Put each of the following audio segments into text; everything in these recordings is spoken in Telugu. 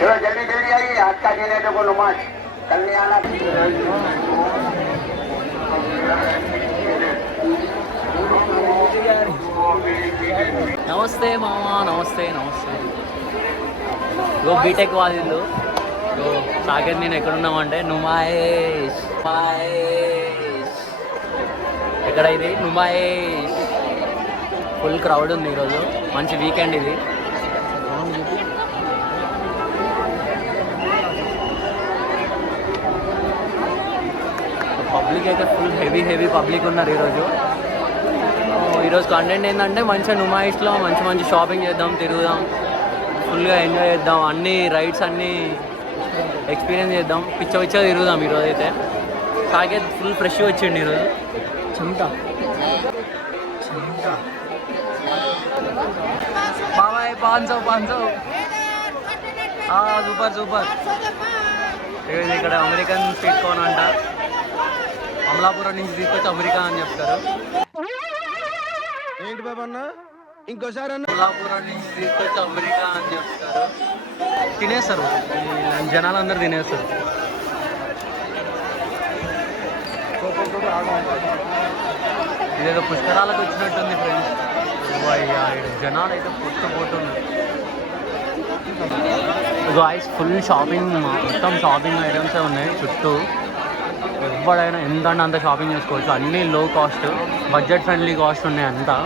चलो जल्दी जल्दी आइए, आज का दिन है तो बोलो मार्च कल नहीं आना। నమస్తే మామ, నమస్తే నమస్తే. ఇగో బీటెక్ వాళ్ళు సాగర్ నేను ఎక్కడున్నామంటే నుమాయేష్ మహేష్. ఎక్కడ ఇది? నుమాయేష్. ఫుల్ క్రౌడ్ ఉంది ఈరోజు, మంచి వీకెండ్ ఇది. పబ్లిక్ అయితే ఫుల్ హెవీ పబ్లిక్ ఉన్నారు ఈరోజు. ఈరోజు కంటెంట్ ఏంటంటే మంచిగా నుమాయిష్లో మంచి మంచి షాపింగ్ చేద్దాం, తిరుగుదాం, ఫుల్గా ఎంజాయ్ చేద్దాం, అన్ని రైడ్స్ అన్నీ ఎక్స్పీరియన్స్ చేద్దాం, పిచ్చ తిరుగుదాం ఈరోజు అయితే. సాకేత్ ఫుల్ ఫ్రెష్గా వచ్చిండు ఈరోజు. చెమట బాబాయ్ 500 సూపర్. ఇక్కడ అమెరికన్ స్వీట్ కార్న్ అంట, అమలాపురం నుంచి తీసుకొచ్చి అమెరికా అని చెప్తారు. ఏంటి బాబా అన్న ఇంకోసారి అమలాపురం నుంచి తీసుకొచ్చి అమెరికా అని చెప్తారు. తినేస్తారు, జనాలందరూ తినేస్తారు. ఇదేదో పుష్కరాలకు వచ్చినట్టుంది ఫ్రెండ్స్. జనాలు అయితే పొట్టున్నారు. గాయ్స్ ఫుల్ షాపింగ్, మొత్తం షాపింగ్ ఐటమ్సే ఉన్నాయి చుట్టూ. ఎవడైనా ఎంత అంత షాపింగ్ చేసుకోవచ్చు, అన్నీ లో కాస్ట్, బడ్జెట్ ఫ్రెండ్లీ కాస్ట్ ఉన్నాయి అంతా.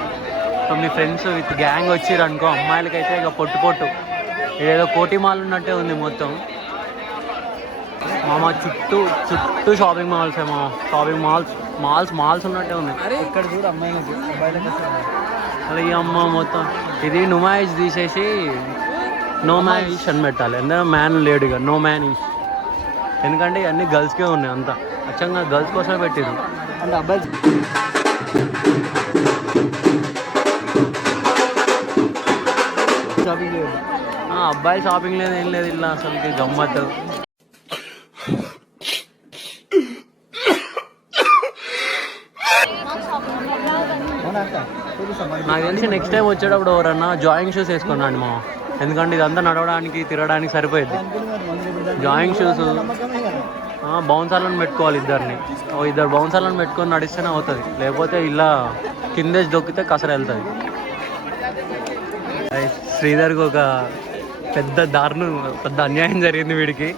So me friends with gang వచ్చిర్రు అనుకో, అమ్మాయిలకైతే ఇక పొట్టు ఇదేదో కోటి మాల్ ఉన్నట్టే ఉంది మొత్తం. మా చుట్టూ షాపింగ్ మాల్స్ ఏమో, షాపింగ్ మాల్స్ ఉన్నట్టే ఉన్నాయి. ఇక్కడ చూడు అమ్మాయిలకి అలా ఈ అమ్మ మొత్తం ఇది నుమాయిష్ తీసేసి నో మ్యానిష్ అని పెట్టాలి. ఎందుకంటే మ్యాన్ లేడుగా, నో మ్యానిష్. ఎందుకంటే ఇవన్నీ గర్ల్స్కే ఉన్నాయి అంతా, అచ్చంగా గర్ల్స్ కోసమే పెట్టిరు. అంటే అబ్బాయి షాపింగ్ లేదు, అబ్బాయి షాపింగ్ లేదు, ఏం లేదు. ఇలా అసలుకి గమ్మత్తు. నాకు తెలిసి నెక్స్ట్ టైం వచ్చేటప్పుడు ఎవరన్నా జాయింగ్ షూస్ వేసుకున్నాను మా, ఎందుకంటే ఇదంతా నడవడానికి తిరగడానికి సరిపోయింది. జాయింగ్ షూస్ బౌన్సర్లను పెట్టుకోవాలి, ఇద్దరు బౌన్సర్లను పెట్టుకొని నడిస్తేనే అవుతుంది, లేకపోతే ఇలా కిందేసి దొక్కితే కసర వెళ్తుంది. శ్రీధర్కి ఒక పెద్ద అన్యాయం జరిగింది వీడికి.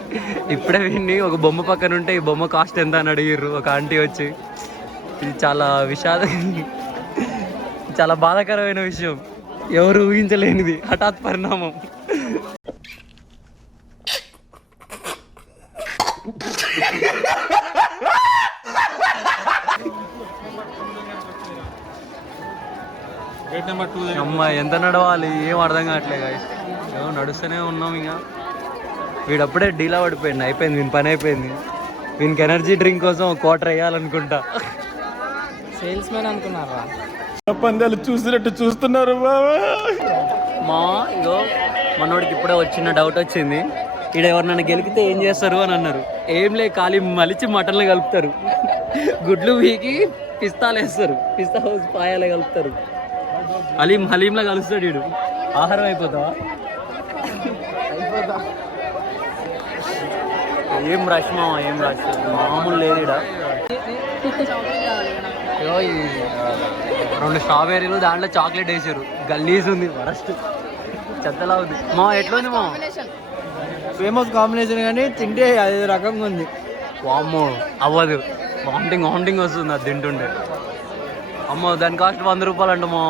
ఇప్పుడే వీడిని ఒక బొమ్మ పక్కన ఉంటే ఈ బొమ్మ కాస్ట్ ఎంత అని అడిగిర్రు ఒక ఆంటీ వచ్చి. ఇది చాలా బాధాకరమైన విషయం, ఎవరు ఊహించలేనిది హఠాత్ పరిణామం. అమ్మా ఎంత నడవాలి ఏం అర్థం కావట్లే గాయ్స్. నడుస్తూనే ఉన్నాం. ఇంకా వీడప్పుడే డీలా పడిపోయింది, అయిపోయింది వీని పని అయిపోయింది. వీనికి ఎనర్జీ డ్రింక్ కోసం ఒక క్వార్టర్ వేయాలనుకుంటా. సేల్స్ మ్యాన్ అనుకున్నారా? పందాలు చూసినట్టు చూస్తున్నారు బాబా. మా ఇగో మనోడికి ఇప్పుడే వచ్చిన డౌట్ వచ్చింది, ఇక్కడ ఎవరినైనా గెలికితే ఏం చేస్తారు అని అన్నారు. ఏం లే, ఖాళీ మలిచి మటన్లు కలుపుతారు, గుడ్లు వీకి పిస్తాలు వేస్తారు, పిస్తా పాయాలే కలుపుతారు. హలీంలా కలుస్తాడు వీడు. ఆహారం అయిపోతావా? ఏం రష్ మామ, ఏం రష్ మామూలు లేదు ఇక్కడ. ఈ 2 స్ట్రాబెర్రీలు దాంట్లో చాక్లెట్ వేసారు, గల్లీస్ ఉంది, వరస్ట్ చెత్తలా ఉంది. మా ఎట్లా ఉంది మా? ఫేమస్ కాంబినేషన్ కానీ తింటే అది రకంగా ఉంది. వామ్మో అవ్వదు, వామిటింగ్ వస్తుంది అది తింటుంటే. అమ్మో దాని కాస్ట్ 100 రూపాయలు అంట మా.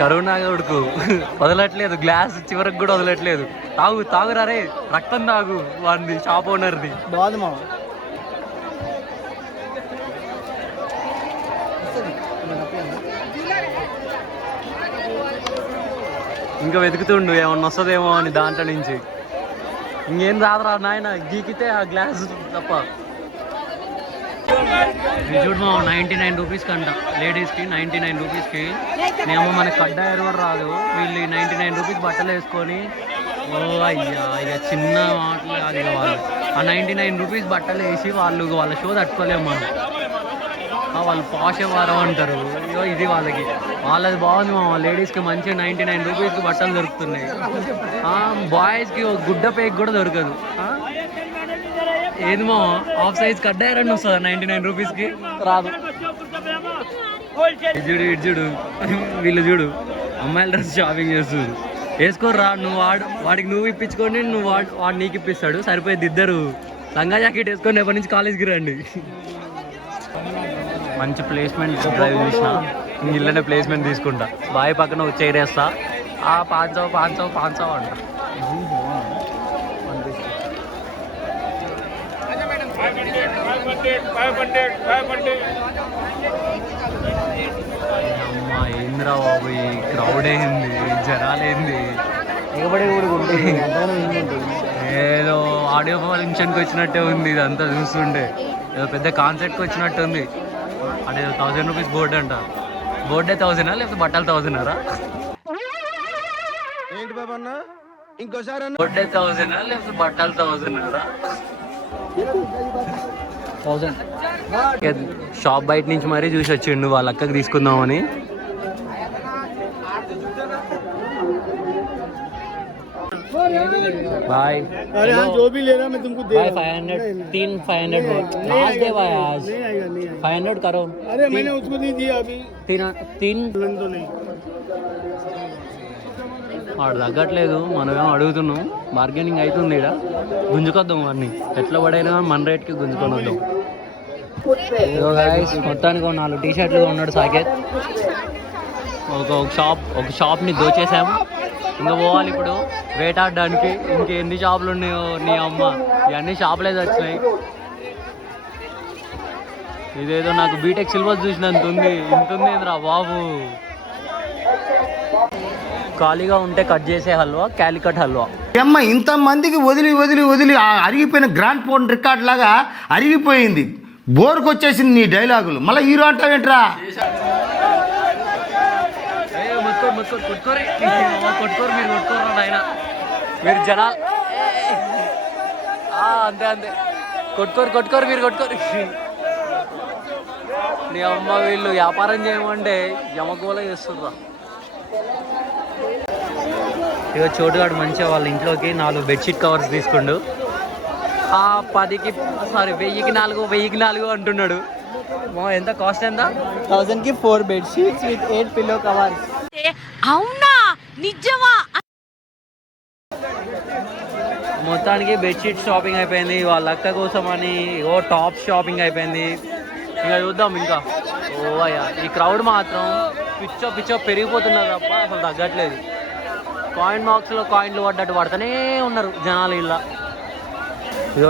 కరోనా కొడుకు వదలట్లేదు, గ్లాస్ చివరికి కూడా వదలట్లేదు. తాగురా రే, రక్తం తాగు వాడిది, షాప్ ఓనర్ది. బాగుంది మా. ఇంకా వెతుకుతుండు ఏమన్నా వస్తుందేమో అని దాంట్లో నుంచి. ఇంకేం రాదురా నాయన, గీకితే ఆ గ్లాస్ తప్ప. చూడమా 99 రూపీస్కి అంట లేడీస్కి, 99 రూపీస్కి. మేము మనకి కడ్డాయరు కూడా రాదు, వీళ్ళు 99 రూపీస్ బట్టలు వేసుకొని ఓ అయ్యా ఇక చిన్న మాటలు కాదు. వాళ్ళు ఆ 99 రూపీస్ బట్టలు వేసి వాళ్ళ షో తట్టుకోలేము మనం. వాళ్ళు పాష వారం అంటారు. ఇగో ఇది వాళ్ళది బాగుంది మా లేడీస్కి మంచిగా 99 రూపీస్కి బట్టలు దొరుకుతున్నాయి. బాయ్స్కి గుడ్డ పేక్ కూడా దొరకదు. ఏది మా హాఫ్ సైజ్ కట్ ఐరన్ వస్తుందా 99 రూపీస్కి? రాదు. ఇటు చూడు వీళ్ళు చూడు అమ్మాయిల డ్రెస్ షాపింగ్ చేస్తుంది. వేసుకోర్రా నువ్వు వాడికి నువ్వు ఇప్పించుకొని నువ్వు వాడు నీకు ఇప్పిస్తాడు. సరిపోయింది. ఇద్దరు లంగా జాకెట్ వేసుకొని ఎప్పటి నుంచి కాలేజ్కి రండి. మంచి ప్లేస్మెంట్ డ్రైవ్ చేసిన ఇళ్ళనే ప్లేస్మెంట్ తీసుకుంటా. బాయ్ పక్కన చేరేస్తా. 500 అంట. అమ్మా ఏంద్రా బాబు ఈ క్రౌడ్ ఏంది, జనాలేంది, ఎగబడి కూడా ఏదో ఆడియో ఫంక్షన్కి వచ్చినట్టే ఉంది ఇదంతా చూస్తుంటే. ఏదో పెద్ద కాన్సర్ట్కి వచ్చినట్టు ఉంది. అదే 1000 రూపీస్ బోర్డు అంట. బోర్డే 1000 లేకపోతే బట్టలు 1000 ఏంటి బాబు అన్న ఇంకోసారి బోర్డే 1000 లేకపోతే బట్టలు 1000. షాప్ బయట నుంచి మరీ చూసి వచ్చిండు వాళ్ళ అక్కకి తీసుకుందామని. भाई अरे हाँ जो भी ले रहा मैं तुमको दे भाई 500 लास्ट दे भाई आज 500 करो. अरे मैंने उसको नहीं दिया अभी. तीन तो नहीं వాడు తగ్గట్లేదు. మనమేమో అడుగుతున్నాం. బార్గెనింగ్ అవుతుంది. ఇక్కడ గుంజుకొద్దాం వాడిని. ఎట్లా పడైనా మన రేట్కి గుంజుకొని వద్దాం. మొత్తానికి 4 టీ షర్ట్లు ఉన్నాడు సాకేత్. ఒక షాప్ని దోచేసాము. ఇంకా పోవాలి ఇప్పుడు వేటాడడానికి. ఇంకెన్ని షాపులు ఉన్నాయో నీ అమ్మ. ఇవన్నీ షాపులే వచ్చినాయి. ఇదేదో నాకు బీటెక్ సిలబస్ చూసినంత ఉంది. ఇంత ఉంది ఏంద్రా బాబు. ఖాళీగా ఉంటే కట్ చేసే హల్వా, క్యాలికట్ హల్వా. అమ్మ ఇంతమందికి వదిలి వదిలి వదిలి అరిగిపోయిన గ్రాండ్ ఫోన్ రికార్డ్ లాగా అరిగిపోయింది. బోర్కి వచ్చేసింది నీ డైలాగులు. మళ్ళీ హీరో అంటావేంట్రా? కొట్టుకోరు మీరు కొట్టుకోరు ఆయన. మీరు జనాలు అంతే కొట్టుకోరు మీరు కొట్టుకోరు. నీ అమ్మ వీళ్ళు వ్యాపారం చేయమంటే యమగోళ చేస్తుర్రా. ఇక చోటుగాడు మంచిగా వాళ్ళ ఇంట్లోకి 4 బెడ్షీట్ కవర్స్ తీసుకుండు. 1000కి 4 అంటున్నాడు. ఎంత కాస్ట్? ఎంత? 1000కి 4 బెడ్షీట్స్ విత్ 8 పిల్లో కవర్స్. అవునా నిజమా? మొత్తానికి బెడ్షీట్ షాపింగ్ అయిపోయింది. వాళ్ళ అక్క కోసం అని టాప్ షాపింగ్ అయిపోయింది. ఇంకా చూద్దాం. ఇంకా అయ్యా ఈ క్రౌడ్ మాత్రం పిచ్చో పెరిగిపోతున్నారు తప్ప అసలు తగ్గట్లేదు. కాయిన్ బాక్స్లో కాయిన్లు పడ్డట్టు పడుతూనే ఉన్నారు జనాలు. ఇలా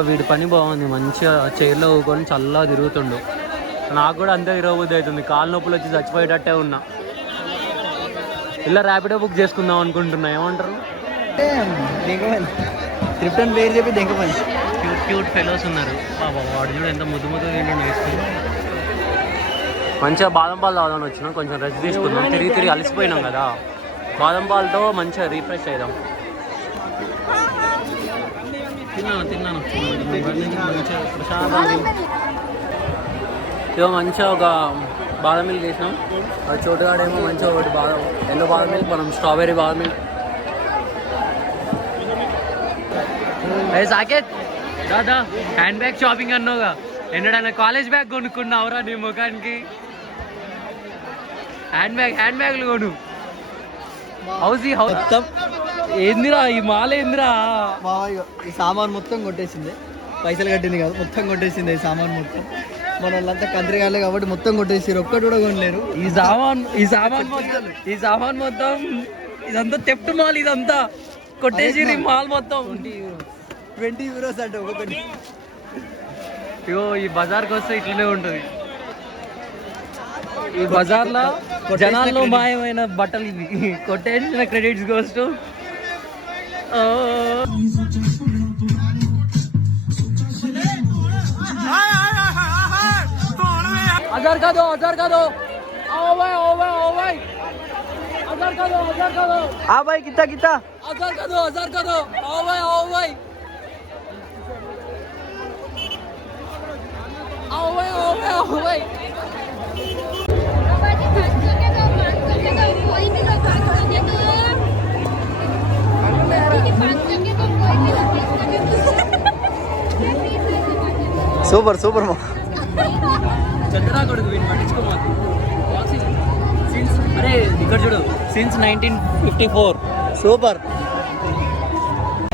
వీడి పని బాగుంది. మంచిగా చైర్లో ఊకొని చల్లగా తిరుగుతుండు. నాకు కూడా అంతే తిరగబుద్ధి అవుతుంది. కాలు నొప్పులు వచ్చి చచ్చిపోయేటట్టే ఉన్నా. ఇలా ర్యాపిడో బుక్ చేసుకుందాం అనుకుంటున్నా. ఏమంటారు? త్రిప్టన్ పేరు చెప్పి దెంకపని. క్యూట్ ఫెలోస్ ఉన్నారు. వాడు చూడు ఎంత ముద్దు వేసుకుని. మంచిగా బాదం పాలు తాగుదామని వచ్చినాం. కొంచెం రెస్ట్ తీసుకుందాం. తిరిగి అలసిపోయినాం కదా. బాదం పాలతో మంచిగా రీఫ్రెష్ అవుదాం. తిన్నాను మంచిగా ప్రశాంతంగా. ఇదో మంచిగా ఒక బాదం మిల్క్ చేసినాం. అది చోటుగాడేమో మంచిగా ఒకటి ఎల్లో బాదం మిల్క్, మనం స్ట్రాబెర్రీ బాదం మిల్క్. సాకేత్ దాదా హ్యాండ్ బ్యాగ్ షాపింగ్ అన్నావుగా, ఎన్నడన్నా కాలేజ్ బ్యాగ్ కొనుక్కున్నావురా నీ ముఖానికి? హ్యాండ్ బ్యాగ్లు కొను. మొత్తం ఏందిరా ఈ మాల? ఏందిరా ఈ సామాన్ మొత్తం కొట్టేసింది. పైసలు కట్టింది కాదు, మొత్తం కొట్టేసింది ఈ సామాన్ మొత్తం. మన వాళ్ళంతా కంత్రి కాలే కాబట్టి మొత్తం కొట్టేసారు. ఒక్కటి కూడా కొనలేరు. ఈ సామాన్ మొత్తం ఇదంతా తెప్ట్ మాల్. ఇదంతా కొట్టేసి మాల్ మొత్తం 20 euros అంటే ఒక్కొక్కటి. ఇగో ఈ బజార్కి వస్తే ఇట్లనే ఉంటుంది. ఈ బజార్లో జనాల్లో మాయమైన బట్టలు ఇవి. కొట్టేసిన క్రెడిట్స్ గోస్ టు हजार का दो आओ भाई 1000 का दो हाँ भाई कितना 1000 का दो आओ भाई आओ भाई సూపర్ సూపర్ మా చంద్రా కొడుకు వీడిని పట్టించుకోమాకు. అరే ఇక్కడ చూడు, సిన్స్ 1954. సూపర్.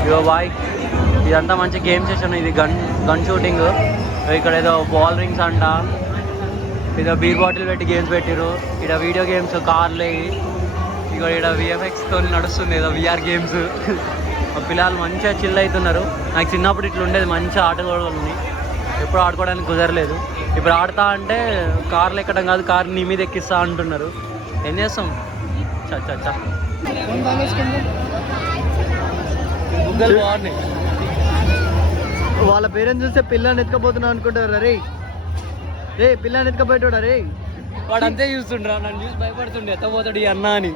ఇగో బాయ్, ఇదంతా మంచి గేమ్ సెషన్. ఇది గన్ షూటింగ్. ఇక్కడ ఏదో బాల్ రింగ్స్ అంట, ఏదో బీర్ బాటిల్ పెట్టి గేమ్స్ పెట్టిరు. ఇక్కడ వీడియో గేమ్స్, కార్లు. ఇక ఇక్కడ విఎఫ్ఎక్స్తో నడుస్తుంది ఏదో విఆర్ గేమ్స్. పిల్లలు మంచిగా చిల్ అవుతున్నారు. నాకు చిన్నప్పుడు ఇట్లా ఉండేది, మంచి ఆటలు ఎప్పుడు ఆడుకోవడానికి కుదరలేదు. ఇప్పుడు ఆడతా అంటే కార్లు ఎక్కడం కాదు, కార్ నీ మీద ఎక్కిస్తా అంటున్నారు. ఏం చేస్తాం? చచ్చా గూగుల్ బాగున్నాయి. వాళ్ళ పేరెంట్స్ చూస్తే పిల్లని ఎత్తుకపోతున్నావు అనుకుంటారు. రే రే పిల్లని ఎత్తుకపోయేటోడా రే. వాడు అంతే చూస్తుండ్రా, నన్ను చూసి భయపడుతుండే ఎత్తపోతాడు ఈ అన్న అని.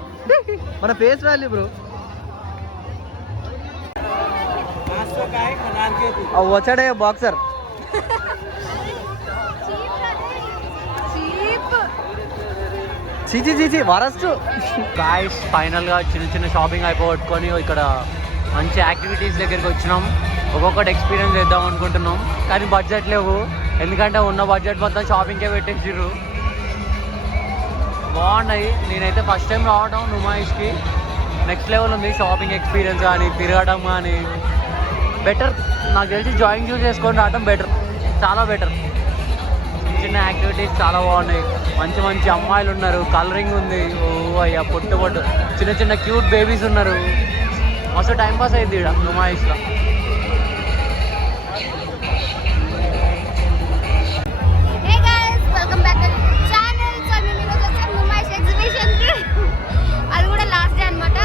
మన ఫేస్ వాల్యూ బ్రో. వచ్చాడే బాక్సర్. చీచి వరస్ట్. గాయ్స్, ఫైనల్గా చిన్న షాపింగ్ అయిపోగొట్టుకొని ఇక్కడ మంచి యాక్టివిటీస్ దగ్గరికి వచ్చినాం. ఒక్కొక్కటి ఎక్స్పీరియన్స్ చేద్దాం అనుకుంటున్నాం, కానీ బడ్జెట్ లేవు. ఎందుకంటే ఉన్న బడ్జెట్ మొత్తం షాపింగ్కే పెట్టేసిర్రు. బాగున్నాయి. నేనైతే ఫస్ట్ టైం రావడం నుమాయిష్కి. నెక్స్ట్ లెవెల్ ఉంది షాపింగ్ ఎక్స్పీరియన్స్ కానీ, తిరగడం కానీ. బెటర్, నాకు తెలిసి జాయింట్ యూజ్ చేసుకొని రావడం బెటర్, చాలా బెటర్. చిన్న యాక్టివిటీస్ చాలా బాగున్నాయి. మంచి మంచి అమ్మాయిలు ఉన్నారు, కలరింగ్ ఉంది. ఓ అయ్యా, పొట్టు చిన్న క్యూట్ బేబీస్ ఉన్నారు. మస్తు టైంపాస్ అయింది ఇక్కడ నుమాయిష్లో. అది కూడా లాస్ట్ డే అనమాట.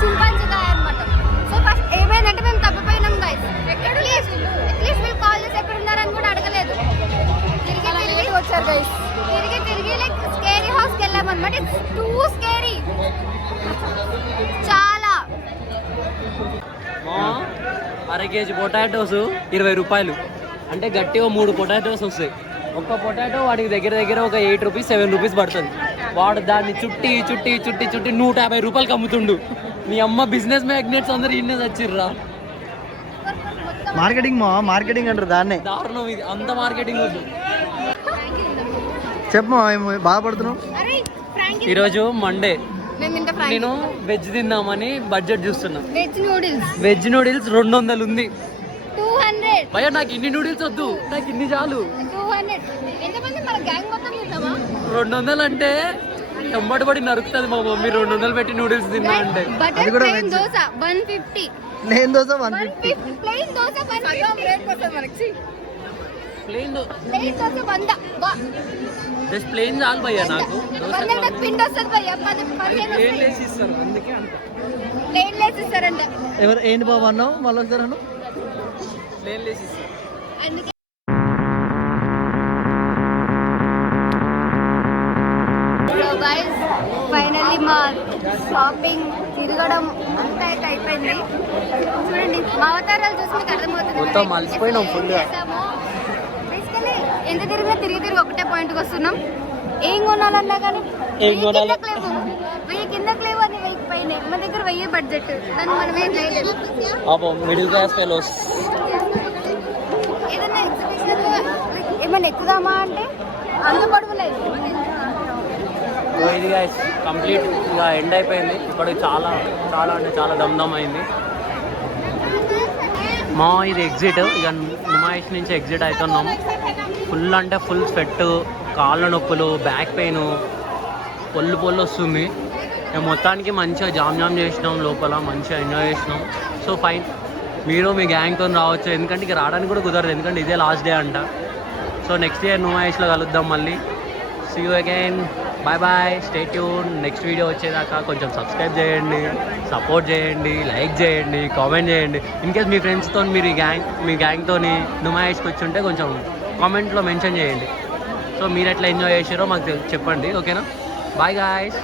చింపాంజీగా అనమాట. సో ఫస్ట్ ఏమైందంటే మేము తప్పిపోయినాం గైస్. అట్లీస్ట్ వీళ్ళు కాల్ చేసి ఎక్కడ ఉన్నారని కూడా అడగలేదు. తిరిగి వచ్చారు గైస్. తిరిగి లైక్ స్కేరీ హౌస్కి వెళ్ళామన్నమాట. ఇట్స్ టూ స్కేరీ, చాలా. అర కేజీ పొటాటోస్ 20 రూపాయలు. అంటే గట్టిగా 3 పొటాటోస్ వస్తాయి. ఒక్క పొటాటో వాడికి దగ్గర ఒక 8 రూపీస్ 7 రూపీస్ పడుతుంది. వాడు దాన్ని చుట్టి 150 రూపాయలకి అమ్ముతుండు. మీ అమ్మ బిజినెస్ మ్యాగ్నెట్స్ అందరు ఇన్నే వచ్చిర్రా. మార్కెటింగ్ అంటారు దాన్నే. దారుణం ఇది, అంత మార్కెటింగ్ వద్దు. చెప్పమా, బాధపడుతున్నావు. ఈరోజు మండే, నేను వెజ్ తిందామని బడ్జెట్ చూస్తున్నా. వెజ్ నూడిల్స్ 200 ఉంది. 200 భయ్యా, నాకు ఇన్ని నూడిల్స్ వద్దు, నాకు ఇన్ని చాలు. 200 ఎంతమంది మన గ్యాంగ్ మొత్తం చేద్దామా? 200 అంటే ఎంబడి నరుకుతుంది మా మమ్మీ. 200 పెట్టి నూడిల్స్ తిన్నా అంటే. అది కూడా plain dosa 150. Plain dosa 150. Plain dosa 150. Plain dosa 100. Just plain చాలు భయ్యా నాకు. పిండి వస్తుంది భయ్యా. 15 ప్లెయిన్ లేసి ఇస్తారు, అందుకే అంట. ప్లెయిన్ లేసి ఇస్తారంట. ఎవరు ఏంటి బాబు అన్నావు? మళ్ళీ ఒకసారి అన్నావు. ప్లెయిన్ లేసి ఇస్తారు. అందుకే గైస్, ఫైనల్లీ మా షాపింగ్ తిరగడం అంతా అయితే అయిపోయింది. చూడండి, మా అవతారాలు చూసి మీకు అర్థమవుతుంది. మొత్తం అలసిపోయినాం ఫుల్. బేసికలీ ఎంత తిరిగి ఒకటే పాయింట్కి వస్తున్నాం. ఏం కొనాలన్నా కానీ 1000 కిందకు లేవు అని 1000 పైన. మన దగ్గర 1000 బడ్జెట్, దాన్ని మనం ఏం చేయలేదు. Middle class fellows. ఏదన్నా ఎగ్జిబిషన్ ఏమన్నా ఎక్కుదామా అంటే అంత పొడవులేదు. ఇది గైస్ కంప్లీట్ ఇక ఎండ్ అయిపోయింది. ఇప్పటికి చాలా అంటే చాలా దమ్ అయింది. మా ఇది ఎగ్జిట్, ఇక నుమాయిష్ నుంచి ఎగ్జిట్ అవుతున్నాం. ఫుల్ అంటే ఫుల్ స్వెట్, కాళ్ళ నొప్పులు, బ్యాక్ పెయిన్, పొల్లు వస్తుంది. ఇక మొత్తానికి మంచిగా జామ్ చేసినాం, లోపల మంచిగా ఎంజాయ్ చేసినాం. సో ఫైన్, మీరు మీ గ్యాంగ్తో రావచ్చు. ఎందుకంటే ఇక రావడానికి కూడా కుదరదు, ఎందుకంటే ఇదే లాస్ట్ డే అంట. సో నెక్స్ట్ ఇయర్ నుమాయిష్లో కలుద్దాం మళ్ళీ. See you again. Bye, stay tune. Next video వచ్చేదాకా కొంచెం సబ్స్క్రైబ్ చేయండి, సపోర్ట్ చేయండి, లైక్ చేయండి, కామెంట్ చేయండి. ఇన్కేస్ మీ ఫ్రెండ్స్తో మీరు మీ గ్యాంగ్తో నుమాయిష్కి వచ్చి ఉంటే కొంచెం కామెంట్లో మెన్షన్ చేయండి. సో మీరు ఎట్లా ఎంజాయ్ చేసారో మాకు చెప్పండి, ఓకేనా? Bye guys.